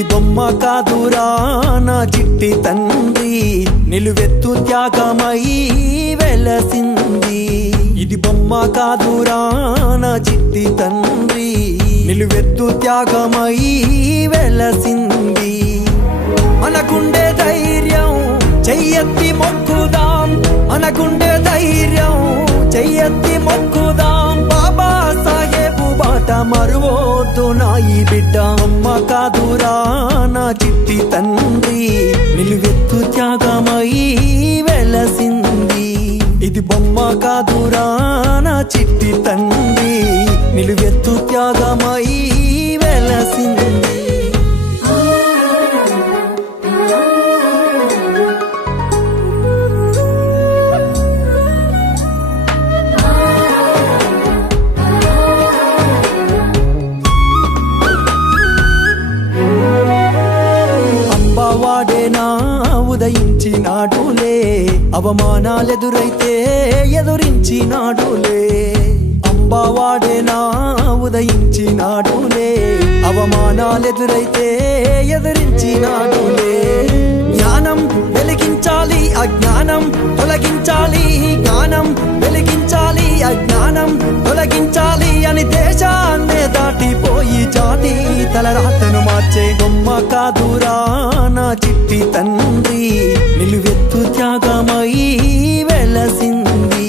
ఇది బొమ్మ కాదురా నా చిట్టి తండ్రి, నిలువెత్తు త్యాగమై వెలసింది. ఇది బొమ్మ కాదురా నా చిట్టి తండ్రి, నిలువెత్తు త్యాగమై వెలసింది. మనకుండే ధైర్యం చెయ్యెత్తి మొక్కుదాం, మనకుండే ధైర్యం చెయ్యెత్తి మొక్కుదాం. బాబా సాహెబు బాట మరువొద్దు నా ఈ బిడ్డ. అమ్మ కాదురా నా చిట్టి తండ్రి, నిలువెత్తు త్యాగమై వెలసింది. ఇది బొమ్మ కాదురా నా చిట్టి తండ్రి, నిలువెత్తు త్యాగమై వెలసింది. వాడేనా ఉదయించినాడులే, అవమానాలెదురైతే ఎదురించినాడులే. అంబావాడేనా ఉదయించినాడులే, అవమానాలెదురైతే ఎదురించినాడులే. జ్ఞానం వెలిగించాలి అజ్ఞానం తొలగించాలి, జ్ఞానం వెలిగించాలి అజ్ఞానం తొలగించాలి అని దేశాన్నే దాటిపోయి జాతి తలరాతను మార్చే బొమ్మ కాదురా నా చిట్టి తండ్రి, నిలువెత్తు త్యాగమై వెలసింది.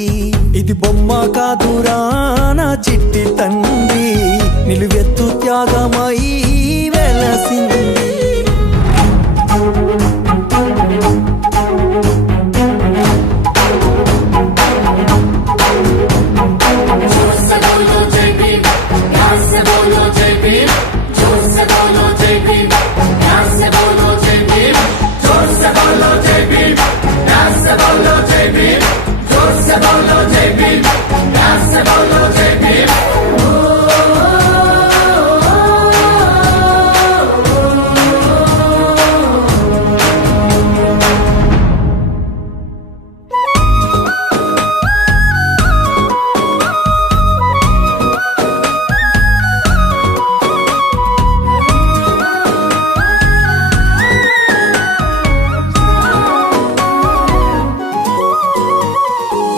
ఇది బొమ్మ కాదురా నా చిట్టి తండ్రి, నిలువెత్తు త్యాగమై వెలసింది.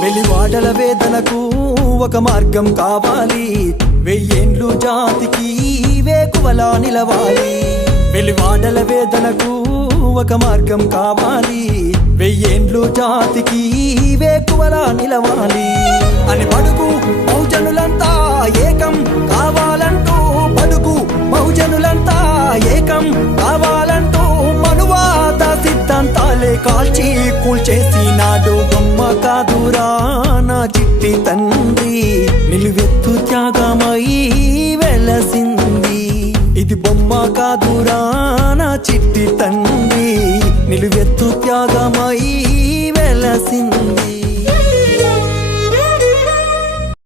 వెలివాడల వేదనకు ఒక మార్గం కావాలి, వెయ్యేండ్లు జాతికి వేకువలా నిలవాలి. వెలివాడల వేదనకు ఒక మార్గం కావాలి, వెయ్యేండ్లు జాతికి వేకువలా నిలవాలి అని బడుగు బహుజనులంతా ఏకం కావాలంటూ, బడుగు బహుజనులంతా ఏకం కావాలంటూ మనువాద సిద్ధాంతాలే కాల్చి కూల్చేసినాడు. బొమ్మ కాదురా నా చిట్టి తండ్రి, నిలువెత్తు త్యాగమై వెలసింది. ఇది బొమ్మ కాదురా నా చిట్టి తండ్రి, నిలువెత్తు త్యాగమై వెలసింది.